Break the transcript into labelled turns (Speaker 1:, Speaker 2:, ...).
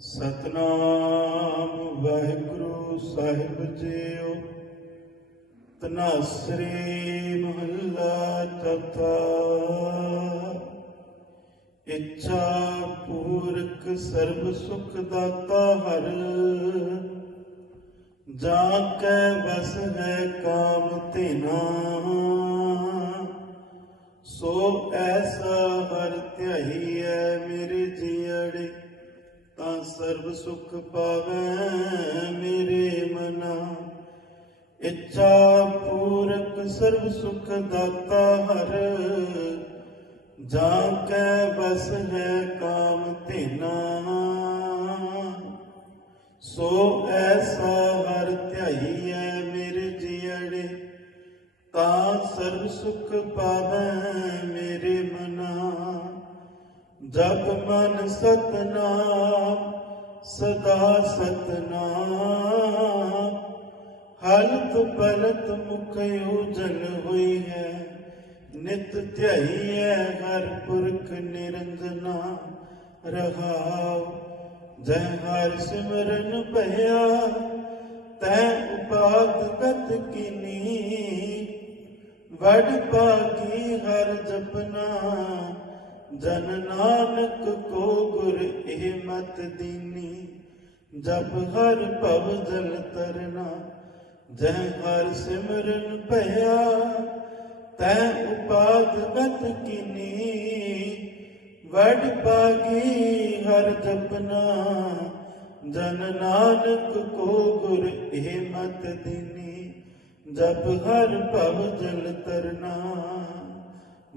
Speaker 1: ਸਤਨਾਮ ਵਾਹਿਗੁਰੂ ਸਾਹਿਬ ਜੀਓ। ਤਨਾਸਰੀ ਮਹੱਲਾ ਚੌਥਾ। ਇੱਛਾ ਪੂਰਕ ਸਰਬ ਸੁਖ ਦਾਤਾ ਹਰ। ਜਾ ਕੈ ਵਸ ਹੈ ਕਾਮ ਧਿਨਾ। ਸੋ ਐਸਾ ਹਰ ਧਿਆਈਐ। ਮੇਰੇ ਸਰਬ ਸੁਖ ਪਾਵੈ ਮੇਰੇ ਮਨਾ। ਇੱਛਾ ਪੂਰਕ ਸਰਬ ਸੁਖ ਦਾਤਾ ਹਰ। ਜਾਂ ਕੈ ਬਸ ਹੈ ਕਾਮ ਧਿਨਾ। ਸੋ ਐਸਾ ਹਰ ਧਿਆਈਐ ਮੇਰੇ ਜੀੜੇ ਤਾਂ ਸਰਬ ਸੁਖ ਪਾਵੈ ਮੇਰੇ ਮਨਾ। ਜਗ ਮਨ ਸਤਨਾਮ ਸਦਾ ਸਤਨਾਮ। ਹਲਤ ਪਲਤ ਮੁਖ ਉਜਲ ਹੋਈ ਹੈ। ਨਿਤ ਹੈ ਹਰ ਪੁਰਖ ਨਿਰੰਜਨਾ ਰਹਾਉ, ਜੈ ਹਰ ਸਿਮਰਨ ਭਇਆ। ਤੈ ਉਪਾਦ ਗਤ ਕੀਨੀ ਵਡ ਪਾਗੀ ਹਰ ਜਪਨਾ। ਜਨ ਨਾਨਕ ਕੋ ਗੁਰ ਇਹ ਮਤ ਦੀਨੀ ਜਬ ਹਰ ਭਵ ਜਲ ਤਰਨਾ ਜੈ ਹਰ ਸਿਮਰਨ ਭਇਆ, ਤੈ ਉਪਾਦ ਗਤ ਕੀਨੀ, ਵਡ ਪਾਗੀ ਹਰ ਜਪਨਾ, ਜਨ ਨਾਨਕ ਕੋ ਗੁਰ ਇਹ ਮਤ ਦੀਨੀ ਜਬ ਹਰ ਭਵ ਜਲ ਤਰਨਾ।